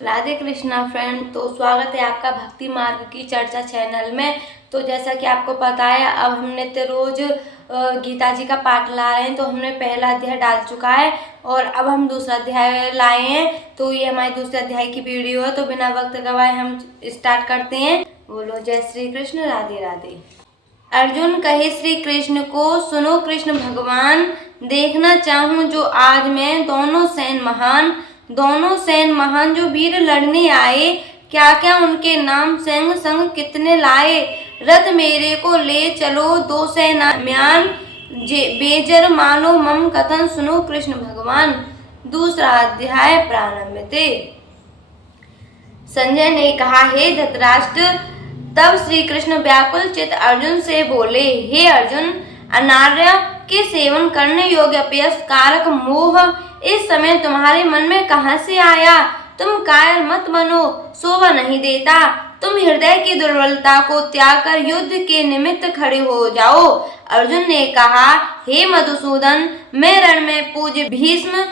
Radhe Krishna friend. तो स्वागत है आपका भक्ति मार्ग की चर्चा चैनल में। तो जैसा कि आपको पता है, अब हम नित्य रोज गीता जी का पाठ ला रहे हैं। तो हमने पहला अध्याय डाल चुका है और अब हम दूसरा अध्याय लाए हैं। तो ये हमारे दूसरे अध्याय की वीडियो है। तो बिना वक्त गवाए हम स्टार्ट करते हैं। बोलो जय श्री कृष्ण, राधे राधे। अर्जुन कहे श्री कृष्ण को, सुनो कृष्ण भगवान, देखना चाहूं जो आज मैं दोनों सैन महान जो वीर लड़ने आए, क्या क्या उनके नाम संग संग कितने लाए। रथ मेरे को ले चलो दो सेना म्यान, बेजर मानो मम कथन सुनो कृष्ण भगवान। दूसरा अध्याय प्रारंभ थे। संजय ने कहा, हे धृतराष्ट्र। तब श्री कृष्ण व्याकुल चित अर्जुन से बोले, हे अर्जुन, अनार्य के सेवन करने योग्य अपयश कारक मोह इस समय तुम्हारे मन में कहां से आया। तुम कायर मत बनो, शोभा नहीं देता। तुम हृदय की दुर्बलता को त्याग कर युद्ध के निमित्त खड़े हो जाओ। अर्जुन ने कहा, हे मधुसूदन, मैं रण में पूज्य भीष्म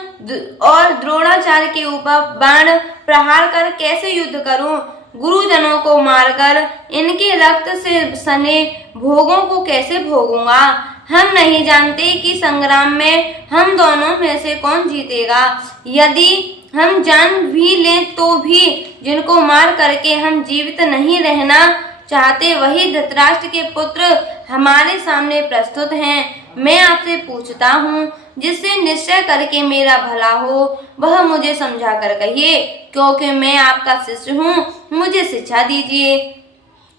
और द्रोणाचार्य के ऊपर बाण प्रहार कर कैसे युद्ध करूं। गुरुजनों को मारकर इनके रक्त से सने भोगों को कैसे भोगूंगा। हम नहीं जानते कि संग्राम में हम दोनों में से कौन जीतेगा। यदि हम जान भी लें तो भी जिनको मार करके हम जीवित नहीं रहना चाहते, वही धृतराष्ट्र के पुत्र हमारे सामने प्रस्तुत हैं। मैं आपसे पूछता हूँ, जिससे निश्चय करके मेरा भला हो वह मुझे समझा कर कहिए, क्योंकि मैं आपका शिष्य हूँ। मुझे शिक्षा दीजिए।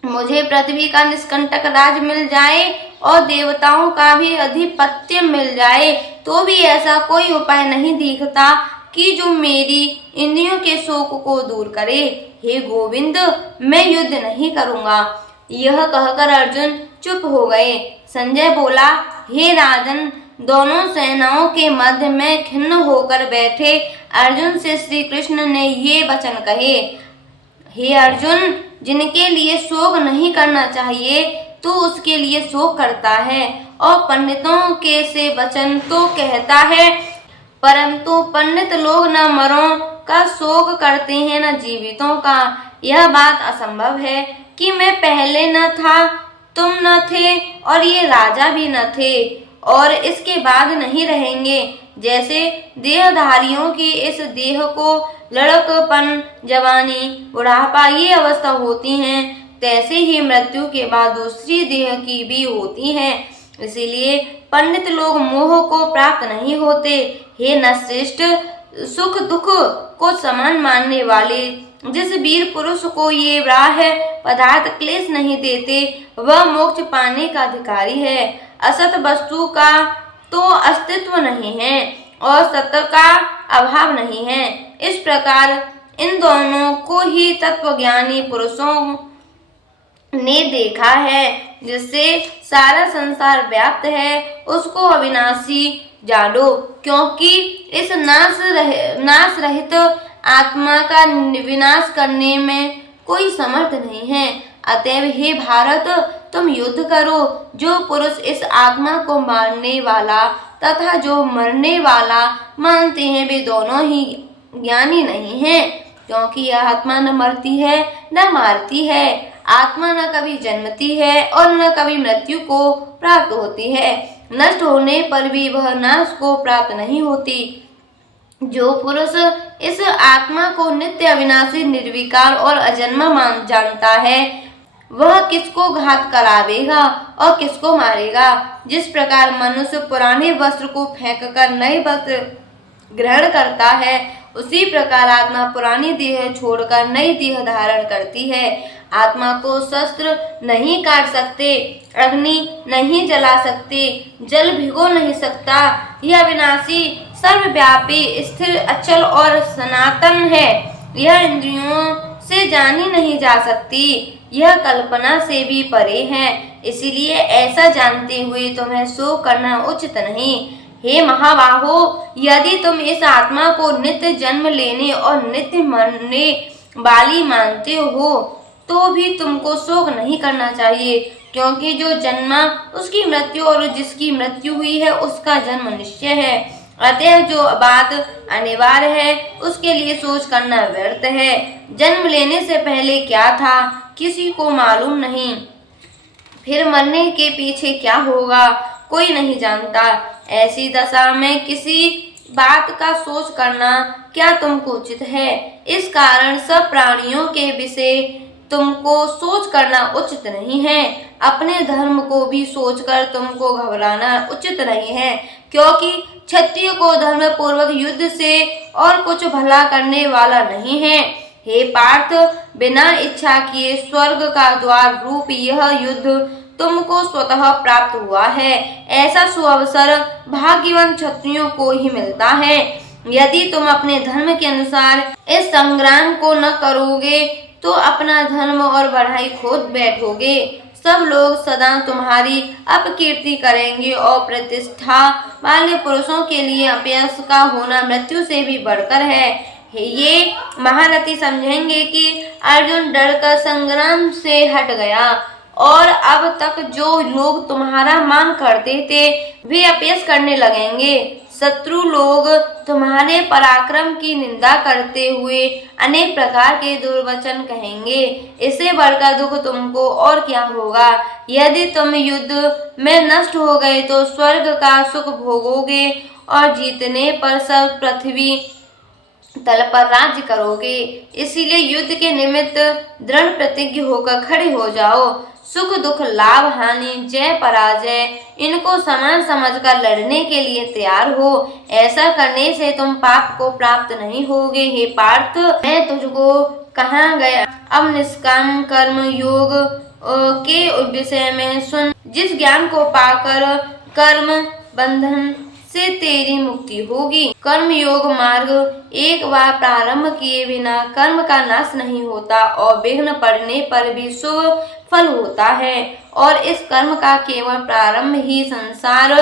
मुझे पृथ्वी का निष्कंटक राज मिल जाए और देवताओं का भी अधिपत्य मिल जाए, तो भी ऐसा कोई उपाय नहीं दिखता कि जो मेरी इंद्रियों के शोक को दूर करे। हे गोविंद, मैं युद्ध नहीं करूंगा। यह कहकर अर्जुन चुप हो गए। संजय बोला, हे राजन, दोनों सेनाओं के मध्य में खिन्न होकर बैठे अर्जुन से श्री कृष्ण ने ये वचन कहे, हे अर्जुन, जिनके लिए शोक नहीं करना चाहिए तो उसके लिए शोक करता है, और पंडितों के से वचन तो कहता है, परंतु पंडित लोग न मरों का शोक करते हैं न जीवितों का। यह बात असंभव है कि मैं पहले न था, तुम न थे और ये राजा भी न थे और इसके बाद नहीं रहेंगे। जैसे देहधारियों की इस देह को लड़कपन, जवानी, बुढ़ापा ये अवस्था होती हैं, तैसे ही मृत्यु के बाद दूसरी देह की भी होती हैं। इसीलिए पंडित लोग मोह को प्राप्त नहीं होते। हे नरश्रेष्ठ, सुख दुख को समान मानने वाले, जिस वीर पुरुष को ये बाह्य पदार्थ क्लेश नहीं देते, वह मोक्ष पाने का अधिकारी है। असत वस्तु का तो अस्तित्व नहीं है और सत्य का अभाव नहीं है। इस प्रकार इन दोनों को ही तत्वज्ञानी पुरुषों ने देखा है। जिससे सारा संसार व्याप्त है, उसको अविनाशी जानो, क्योंकि इस नाश रहित आत्मा का विनाश करने में कोई समर्थ नहीं है। अतएव हे भारत, तुम युद्ध करो। जो पुरुष इस आत्मा को मारने वाला तथा जो मरने वाला मानते हैं, वे दोनों ही ज्ञानी नहीं हैं, क्योंकि यह आत्मा न मरती है न मारती है। आत्मा न कभी जन्मती है और न कभी मृत्यु को प्राप्त होती है। नष्ट होने पर भी वह नाश को प्राप्त नहीं होती। जो पुरुष इस आत्मा को नित्य अविनाशी, निर्विकार और अजन्मा मान जानता है, वह किसको घात करावेगा और किसको मारेगा। जिस प्रकार मनुष्य पुराने वस्त्र को फेंककर नए वस्त्र ग्रहण करता है, उसी प्रकार आत्मा पुरानी देह छोड़कर नई देह धारण करती है। आत्मा को शस्त्र नहीं काट सकते, अग्नि नहीं जला सकते, जल भिगो नहीं सकता। यह विनाशी, सर्वव्यापी, स्थिर, अचल और सनातन है। यह इंद्रियों से जानी नहीं जा सकती। यह कल्पना से भी परे है। इसीलिए ऐसा जानते हुए तुम्हें शोक करना उचित नहीं। हे महाबाहो, यदि तुम इस आत्मा को नित्य जन्म लेने और नित्य मरने वाली मानते हो, तो भी तुमको शोक नहीं करना चाहिए, क्योंकि जो जन्मा उसकी मृत्यु और जिसकी मृत्यु हुई है उसका जन्म निश्चय है। अतः जो बात अनिवार्य है उसके लिए सोच करना व्यर्थ है। जन्म लेने से पहले क्या था किसी को मालूम नहीं, फिर मरने के पीछे क्या होगा कोई नहीं जानता। ऐसी दशा में किसी बात का सोच करना क्या तुमको उचित है? इस कारण सब प्राणियों के विषय तुमको सोच करना उचित नहीं है। अपने धर्म को भी सोचकर तुमको घबराना उचित नहीं है, क्योंकि क्षत्रिय को धर्म पूर्वक युद्ध से और कुछ भला करने वाला नहीं है। हे पार्थ, बिना इच्छा किए स्वर्ग का द्वार रूप यह युद्ध तुमको स्वतः प्राप्त हुआ है। ऐसा सुअवसर भाग्यवान क्षत्रियों को ही मिलता है। यदि तुम अपने धर्म के अनुसार इस संग्राम को न करोगे तो अपना धर्म और बढ़ाई खोद बैठोगे। सब लोग सदा तुम्हारी अपकीर्ति करेंगे और प्रतिष्ठा वाले पुरुषों के लिए अपयश का होना मृत्यु से भी बढ़कर है। ये महारथी समझेंगे कि अर्जुन डरकर संग्राम से हट गया और अब तक जो लोग तुम्हारा मान करते थे वे अपयश करने लगेंगे। शत्रु लोग तुम्हारे पराक्रम की निंदा करते हुए अनेक प्रकार के दुर्वचन कहेंगे। इससे बढ़कर दुख तुमको और क्या होगा? यदि तुम युद्ध में नष्ट हो गए तो स्वर्ग का सुख भोगोगे और जीतने पर सब पृथ्वी तल पर राज्य करोगे। इसीलिए युद्ध के निमित्त दृढ़ प्रतिज्ञ होकर खड़े हो जाओ। सुख दुख लाभ हानि जय पराजय इनको समान समझकर लड़ने के लिए तैयार हो। ऐसा करने से तुम पाप को प्राप्त नहीं होगे। हे पार्थ, मैं तुझको कहा गया अब निष्काम कर्म योग के विषय में सुन। जिस ज्ञान को पाकर कर्म बंधन से तेरी मुक्ति होगी। कर्म योग मार्ग एक बार प्रारंभ किए बिना कर्म का नाश नहीं होता और विघ्न पड़ने पर भी शुभ फल होता है, और इस कर्म का केवल प्रारंभ ही संसार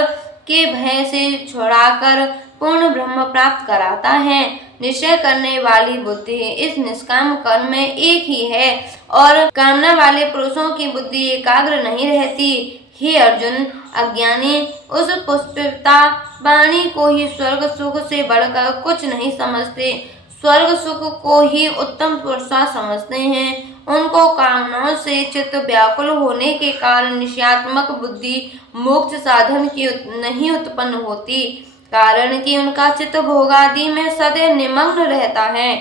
के भय से छुड़ाकर पूर्ण ब्रह्म प्राप्त कराता है। निश्चय करने वाली बुद्धि इस निष्काम कर्म में एक ही है और कामना वाले पुरुषों की बुद्धि एकाग्र नहीं रहती। हे अर्जुन, अज्ञानी उस पुष्पिता वाणी को ही स्वर्ग सुख से बढ़कर कुछ नहीं समझते। स्वर्ग सुख को ही उत्तम पुरुषार्थ समझते हैं। उनको कामनाओं से चित्त व्याकुल होने के कारण निश्चयात्मक बुद्धि मोक्ष साधन की नहीं उत्पन्न होती, कारण कि उनका चित्त भोगादि में सदैव निमग्न रहता है।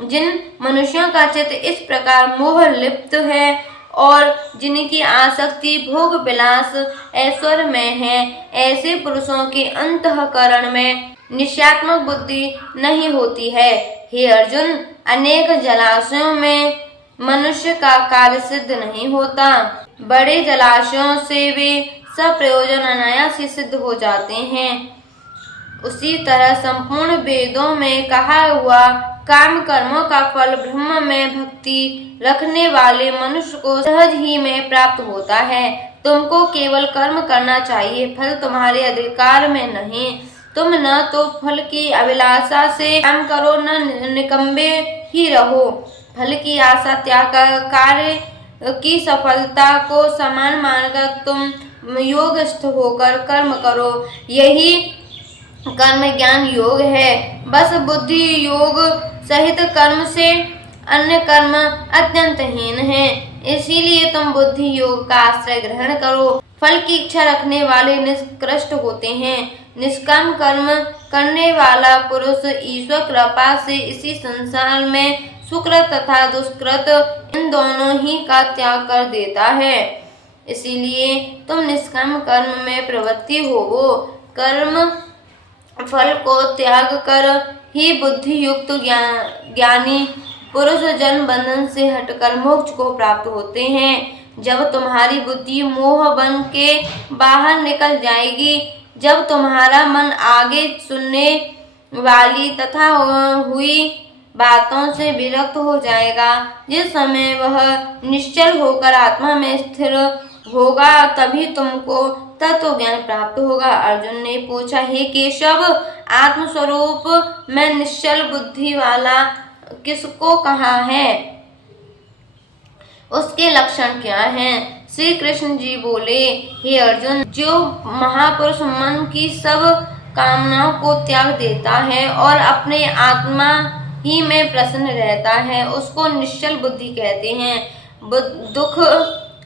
जिन मनुष्यों का चित्त इस प्रकार मोह लिप्त है और जिनकी आसक्ति भोग विलास ऐश्वर्य में है, ऐसे पुरुषों के अंतःकरण में निश्चयात्मक बुद्धि नहीं होती है। हे अर्जुन, अनेक जलाशयों में मनुष्य का कार्य सिद्ध नहीं होता। बड़े जलाशयों से वे सब प्रयोजन अनायास ही सिद्ध हो जाते हैं। उसी तरह संपूर्ण वेदों में कहा हुआ काम कर्मों का फल ब्रह्म में भक्ति रखने वाले मनुष्य को सहज ही में प्राप्त होता है। तुमको केवल कर्म करना चाहिए, फल तुम्हारे अधिकार में नहीं। तुम न तो फल की अभिलाषा से काम करो न निकम्मे ही रहो। फल की आशा त्याग कर कार्य की सफलता को समान मानकर तुम योगस्थ होकर कर्म करो। यही कर्म ज्ञान योग है। बस बुद्धि योग सहित कर्म से अन्य कर्म अत्यंत हीन है। इसीलिए तुम बुद्धि योग का आश्रय ग्रहण करो। फल की इच्छा रखने वाले निष्कृष्ट होते हैं। निष्काम कर्म करने वाला पुरुष ईश्वर कृपा से इसी संसार में सुकृत तथा दुष्कृत इन दोनों ही का त्याग कर देता है। इसीलिए तुम निष्काम कर्म में प्रवृत्ति होवो। कर्म फल को त्याग कर ही बुद्धि युक्त ज्ञानी पुरुष जन्म बंधन से हटकर मोक्ष को प्राप्त होते हैं। जब तुम्हारी बुद्धि मोह बन के बाहर निकल जाएगी, जब तुम्हारा मन आगे सुनने वाली तथा हुई बातों से विरक्त हो जाएगा, जिस समय वह निश्चल होकर आत्मा में स्थिर होगा, तभी तुमको तत्व ज्ञान प्राप्त होगा। अर्जुन ने पूछा, हे केशव, आत्मस्वरूप में निश्चल बुद्धि वाला किसको कहा है? उसके लक्षण क्या हैं? श्री कृष्ण जी बोले, हे अर्जुन, जो महापुरुष मन की सब कामनाओं को त्याग देता है और अपने आत्मा ही में प्रसन्न रहता है, उसको निश्चल बुद्धि कहते हैं। दुख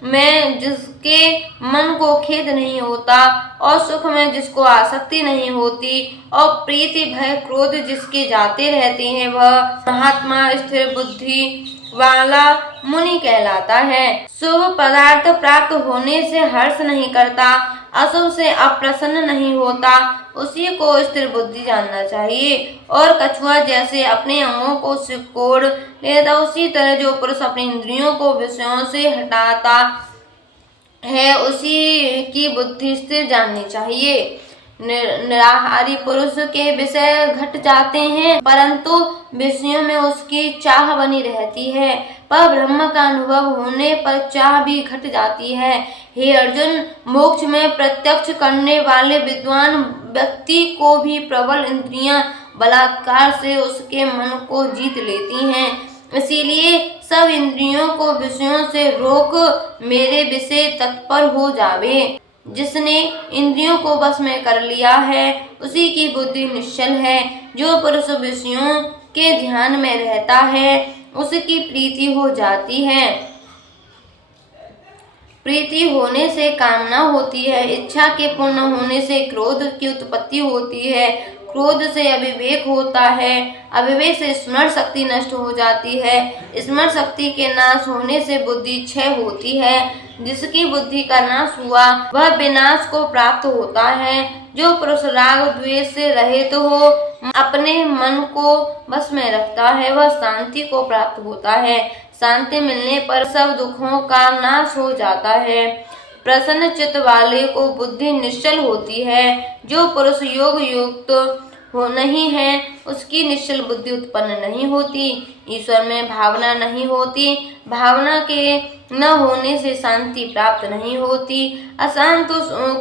में जिसके मन को खेद नहीं होता और सुख में जिसको आसक्ति नहीं होती और प्रीति भय क्रोध जिसके जाते रहते हैं, वह महात्मा स्थिर बुद्धि वाला मुनि कहलाता है। शुभ पदार्थ प्राप्त होने से हर्ष नहीं करता, अशुभ से अप्रसन्न नहीं होता, उसी को स्थिर बुद्धि जानना चाहिए। और कछुआ जैसे अपने अंगों को सिकोड़ लेता, उसी तरह जो पुरुष अपनी इंद्रियों को विषयों से हटाता है, उसी की बुद्धि स्थिर जाननी चाहिए। निराहारी पुरुष के विषय घट जाते हैं, परंतु विषयों में उसकी चाह बनी रहती है, पर ब्रह्म का अनुभव होने पर चाह भी घट जाती है। हे अर्जुन, मोक्ष में प्रत्यक्ष करने वाले विद्वान व्यक्ति को भी प्रबल इंद्रियां बलात्कार से उसके मन को जीत लेती हैं। इसीलिए सब इंद्रियों को विषयों से रोक मेरे विषय तत्पर हो जावे। जिसने इंद्रियों को बस में कर लिया है, उसी की बुद्धि निश्चल है। जो पुरुष विषयों के ध्यान में रहता है, उसकी प्रीति हो जाती है। प्रीति होने से कामना होती है, इच्छा के पूर्ण होने से क्रोध की उत्पत्ति होती है, क्रोध से अविवेक होता है, अविवेक से स्मरण शक्ति नष्ट हो जाती है, स्मरण शक्ति के नाश होने से बुद्धि क्षय होती है। जिसकी बुद्धि का नाश हुआ वह विनाश को प्राप्त होता है। जो पुरुष राग द्वेष से रहित हो, अपने मन को बस में रखता है, वह शांति को प्राप्त होता है। शांति मिलने पर सब दुखों का नाश हो जाता है। प्रसन्न चित्त वाले को बुद्धि निश्चल होती है। जो पुरुष योग युक्त हो नहीं है, उसकी निश्चल बुद्धि उत्पन्न नहीं होती। ईश्वर में भावना नहीं होती, भावना के न होने से शांति प्राप्त नहीं होती। अशांत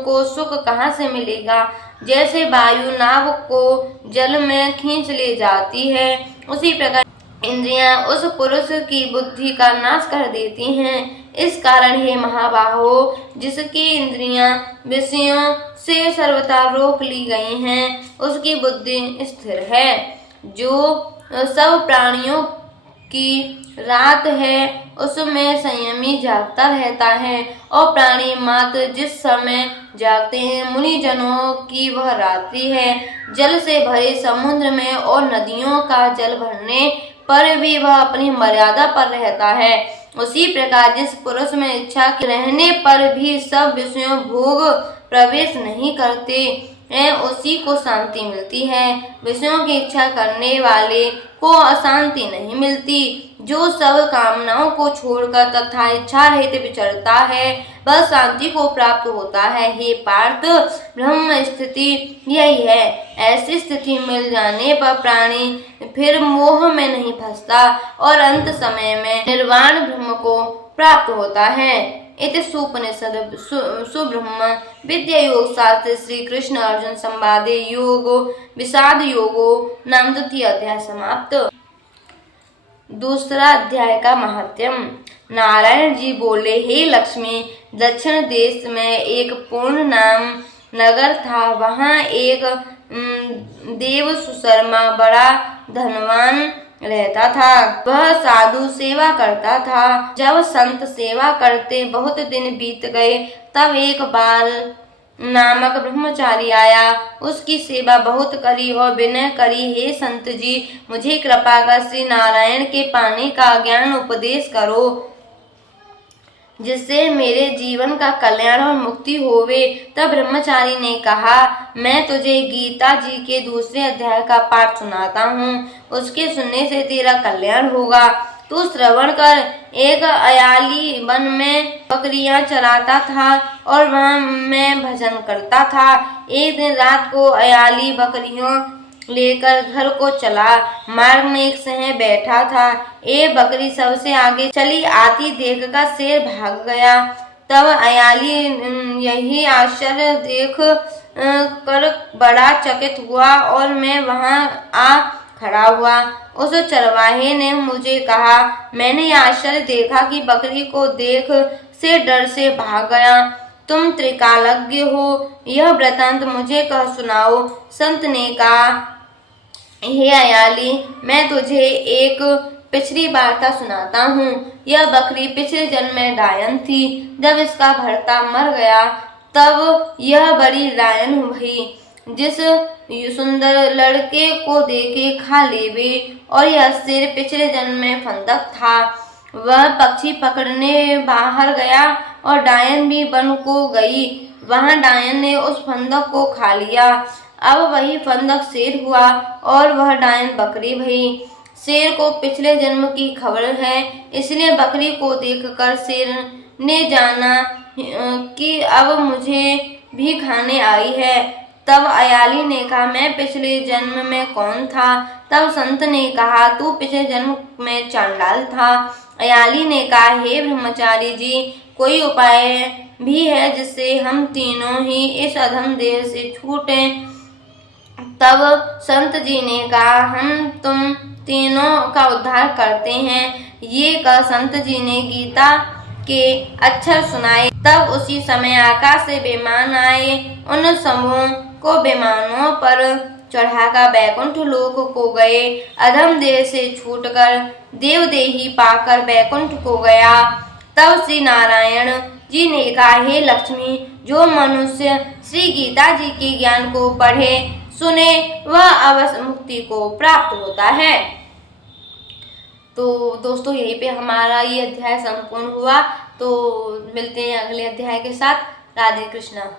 को सुख कहाँ से मिलेगा? जैसे वायु नाव को जल में खींच ले जाती है, उसी प्रकार इंद्रियां उस पुरुष की बुद्धि का नाश कर देती हैं। इस कारण हे महाबाहो, जिसकी इंद्रियां विषयों से सर्वथा रोक ली गई हैं, उसकी बुद्धि स्थिर है। जो सब प्राणियों की रात है, उसमें संयमी जागता रहता है, और प्राणी मात्र जिस समय जागते हैं, मुनि जनों की वह रात्रि है। जल से भरे समुद्र में और नदियों का जल भरने पर भी वह अपनी मर्यादा पर रहता है। उसी प्रकार जिस पुरुष में इच्छा के रहने पर भी सब विषयों भोग प्रवेश नहीं करते हैं, उसी को शांति मिलती है। विषयों की इच्छा करने वाले को अशांति नहीं मिलती। जो सब कामनाओं को छोड़कर तथा इच्छा रहित विचरता है, वह शांति को प्राप्त होता है। हे पार्थ, ब्रह्म स्थिति यही है। ऐसी स्थिति मिल जाने पर प्राणी फिर मोह में नहीं फंसता और अंत समय में निर्वाण ब्रह्म को प्राप्त होता है। इति सुपनिषद सुब्रह्म विद्या योग शास्त्र श्री कृष्ण अर्जुन संवादे योगो विषाद योगो नाम द्वितीय अध्याय समाप्त। दूसरा अध्याय का महात्म्य। नारायण जी बोले, हे लक्ष्मी, दक्षिण देश में एक पूर्ण नाम नगर था। वहाँ एक देव सुशर्मा बड़ा धनवान रहता था। वह साधु सेवा करता था। जब संत सेवा करते बहुत दिन बीत गए, तब एक बाल नामक ब्रह्मचारी आया। उसकी सेवा बहुत करी और विनय करी, हे संत जी, मुझे कृपा कर श्री नारायण के पाने का ज्ञान उपदेश करो, जिससे मेरे जीवन का कल्याण और मुक्ति होवे। तब ब्रह्मचारी ने कहा, मैं तुझे गीता जी के दूसरे अध्याय का पाठ सुनाता हूँ, उसके सुनने से तेरा कल्याण होगा। तू श्रवण कर। एक अयाली वन में बकरियां चराता था और वहाँ मैं भजन करता था। एक दिन रात को अयाली बकरियों लेकर घर को चला। मार्ग में एक सिंह बैठा था। एक बकरी सबसे आगे चली आती देखकर शेर भाग गया। तब अयाली यही आश्चर्य देख कर बड़ा चकित हुआ और मैं वहां आ खड़ा हुआ। उस चरवाहे ने मुझे कहा, मैंने यह आश्चर्य देखा कि बकरी को देख से डर से भाग गया। तुम त्रिकालज्ञ हो, यह वृतांत मुझे कह सुनाओ। संत ने कहा, हे अयाली, मैं तुझे एक पिछली वार्ता सुनाता हूँ। यह बकरी पिछले जन्म में डायन थी। जब इसका भर्ता मर गया तब यह बड़ी डायन हुई। जिस सुंदर लड़के को देखे खा लेवे। और यह शेर पिछले जन्म में फंदक था। वह पक्षी पकड़ने बाहर गया और डायन भी वन को गई। वहां डायन ने उस फंदक को खा लिया। अब वही फंदक शेर हुआ और वह डायन बकरी भई। शेर को पिछले जन्म की खबर है, इसलिए बकरी को देखकर शेर ने जाना कि अब मुझे भी खाने आई है। तब अयाली ने कहा, मैं पिछले जन्म में कौन था? तब संत ने कहा, तू पिछले जन्म में चांडाल था। अयाली ने कहा, हे ब्रह्मचारी जी, कोई उपाय भी है जिससे हम तीनों ही इस अधम देह से छूटें? तब संत जी ने कहा, हम तुम तीनों का उद्धार करते हैं। ये कह संत जी ने गीता के अक्षर सुनाए। तब उसी समय आकाश से विमान आए। उन समूहों को विमानों पर चढ़ाकर बैकुंठ लोक को गए। अधम देह से छूटकर देवदेही पाकर बैकुंठ को गया। तब श्री नारायण जी ने कहा, हे लक्ष्मी, जो मनुष्य श्री गीता जी के ज्ञान को पढ़े सुने वह अवश्य मुक्ति को प्राप्त होता है। तो दोस्तों, यहीं पे हमारा ये अध्याय संपूर्ण हुआ। तो मिलते हैं अगले अध्याय के साथ। राधे कृष्णा।